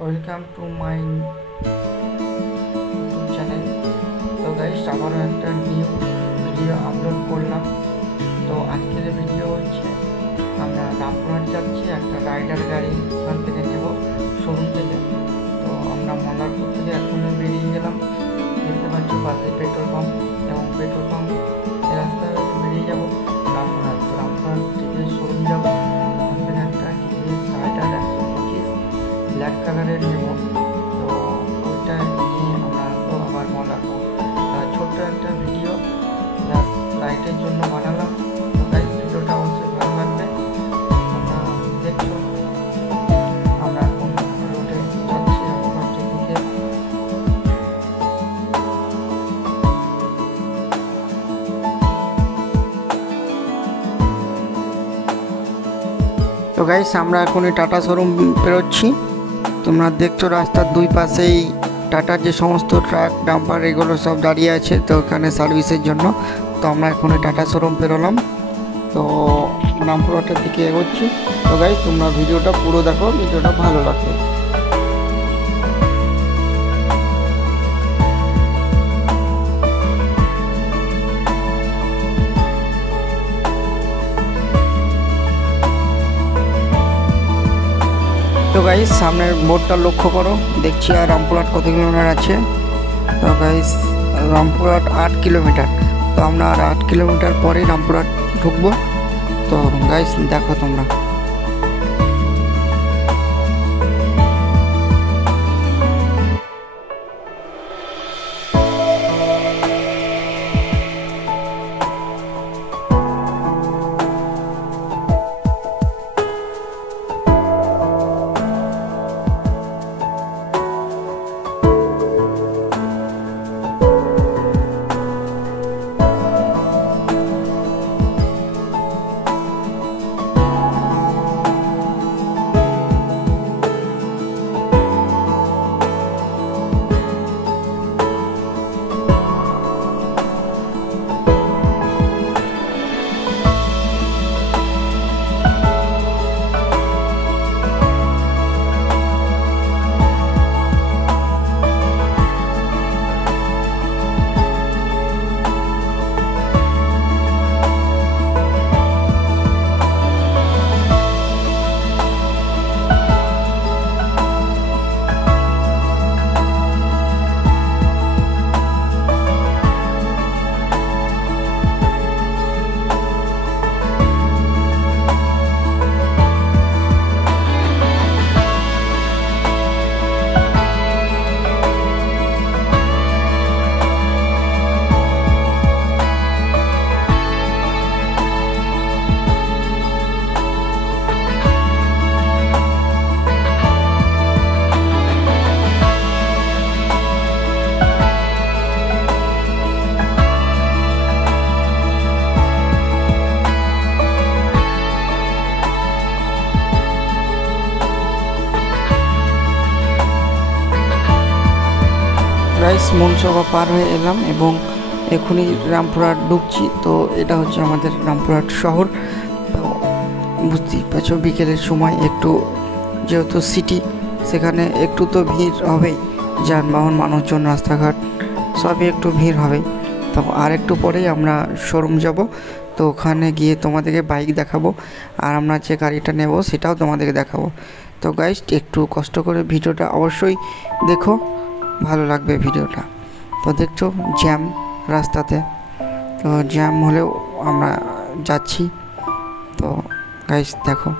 Welcome to my YouTube channel. তো guys, আবারও একটা নিউ ভিডিও আপলোড করলাম। তো আজকের ভিডিও হচ্ছে আমরা রামপুরহাট যাচ্ছি, একটা রাইডার গাড়ি ওখান থেকে নেব শোরুম থেকে। তো আমরা মন্দারপুর থেকে এখনই বেরিয়ে গেলাম। দেখতে পাচ্ছি পাশে পেট্রোল পাম্প, এবং পেট্রোল পাম্প রাস্তায় বেরিয়ে যাব রামপুরহাট। তো রামপুরহাট টিভিএস শোরুম যাবো, ওখান থেকে একটা টিভিএস রাইডার 125 ব্ল্যাক কালারের নেব। তো ওইটা নিয়ে আমরা আসবো আবার মন্দারপুর। ছোট্ট একটা ভিডিও জাস্ট রাইডের জন্য বানালাম। তো গাইস, ভিডিওটা অবশ্যই ভালো লাগবে। তোমরা দেখছো আমরা এখন রোডে যাচ্ছি রামপুরহাটের দিকে। তো গাইস, আমরা এখনই টাটা শোরুম বেরোচ্ছি। তোমরা দেখছো রাস্তার দুই পাশেই টাটার যে সমস্ত ট্রাক ডাম্পার এগুলো সব দাঁড়িয়ে আছে, তো ওখানে সার্ভিসের জন্য। তো আমরা এখনই টাটা শোরুম বেরোলাম, তো রামপুরহাটের দিকে এগোচ্ছি। তো গাইস, তোমরা ভিডিওটা পুরো দেখো, ভিডিওটা ভালো লাগবে। তো গাইস, সামনের বোর্ডটা লক্ষ্য করো, দেখছি আর রামপুরহাট কত কিলোমিটার আছে। তো গাইস, রামপুরহাট 8 কিলোমিটার। তো আমরা আর 8 কিলোমিটার পরেই রামপুরহাট ঢুকবো। তো গাইস দেখো তোমরা। গাইস, মনসভা পার হয়ে এলাম এবং এখনই রামপুরহাট ঢুকছি। তো এটা হচ্ছে আমাদের রামপুরহাট শহর। তো বুঝতেই পারছো, বিকেলের সময় একটু যেহেতু সিটি, সেখানে একটু তো ভিড় হবেই, যানবাহন, মানুষজন, রাস্তাঘাট সবই একটু ভিড় হবে। তো আর একটু পরেই আমরা শোরুম যাব। তো ওখানে গিয়ে তোমাদেরকে বাইক দেখাবো, আর আমরা যে গাড়িটা নেব সেটাও তোমাদেরকে দেখাবো। তো গাইস, একটু কষ্ট করে ভিডিওটা অবশ্যই দেখো, ভালো লাগবে ভিডিওটা। তো দেখছো জ্যাম রাস্তাতে, তো জ্যাম হলেও আমরা যাচ্ছি। তো গাইস দেখো।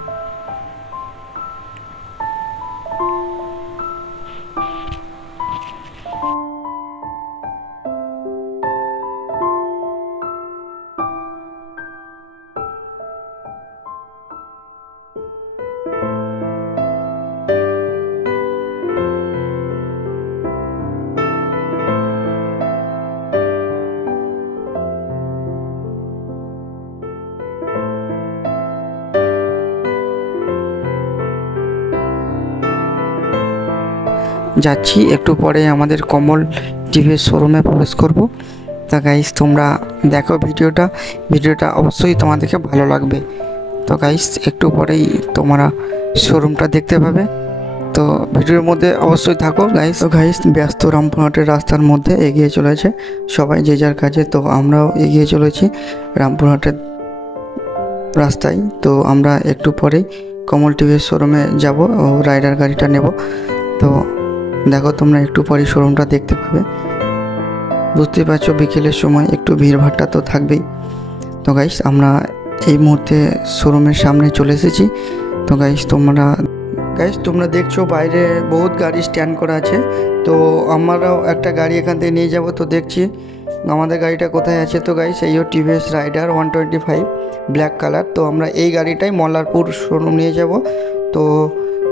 যাচ্ছি একটু পরে আমাদের কমল টিভিএস শোরুমে প্রবেশ করব। তা গাইস, তোমরা দেখো ভিডিওটা অবশ্যই তোমাদেরকে ভালো লাগবে। তো গাইস, একটু পরেই তোমরা শোরুমটা দেখতে পাবে। তো ভিডিওর মধ্যে অবশ্যই থাকো গাইস। তো গাইস ব্যস্ত রামপুরহাটের রাস্তার মধ্যে এগিয়ে চলেছে সবাই যে যার কাজে। তো আমরাও এগিয়ে চলেছি রামপুরহাটের রাস্তায়। তো আমরা একটু পরেই কমল টিভির শোরুমে যাব ও রাইডার গাড়িটা নেব। তো দেখো তোমরা একটু পরেই শোরুমটা দেখতে পাবে। বুঝতেই পারছো বিকেলের সময় একটু ভিড়ভাট্টা তো থাকবেই। তো গাইস আমরা এই মুহূর্তে শোরুমের সামনে চলে এসেছি। তো গাইস তোমরা দেখছো বাইরে বহুত গাড়ি স্ট্যান্ড করা আছে। তো আমরাও একটা গাড়ি এখান থেকে নিয়ে যাব। তো দেখছি আমাদের গাড়িটা কোথায় আছে। তো গাইস এই টিভিএস রাইডার 125 ব্ল্যাক কালার। তো আমরা এই গাড়িটাই মল্লারপুর শোরুম নিয়ে যাব। তো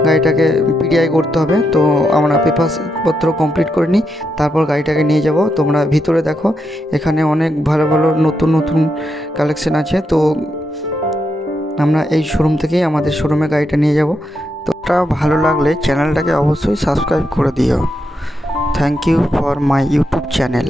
গাড়িটাকে পিডিআই করতে হবে। তো আমরা পেপারপত্র কমপ্লিট করে নিই, তারপর গাড়িটাকে নিয়ে যাব। তোমরা ভিতরে দেখো এখানে অনেক ভালো ভালো নতুন নতুন কালেকশন আছে। তো আমরা এই শোরুম থেকেই আমাদের শোরুমে গাড়িটা নিয়ে যাব। তো এটা ভালো লাগলে চ্যানেলটাকে অবশ্যই সাবস্ক্রাইব করে দিও। Thank you for my YouTube channel.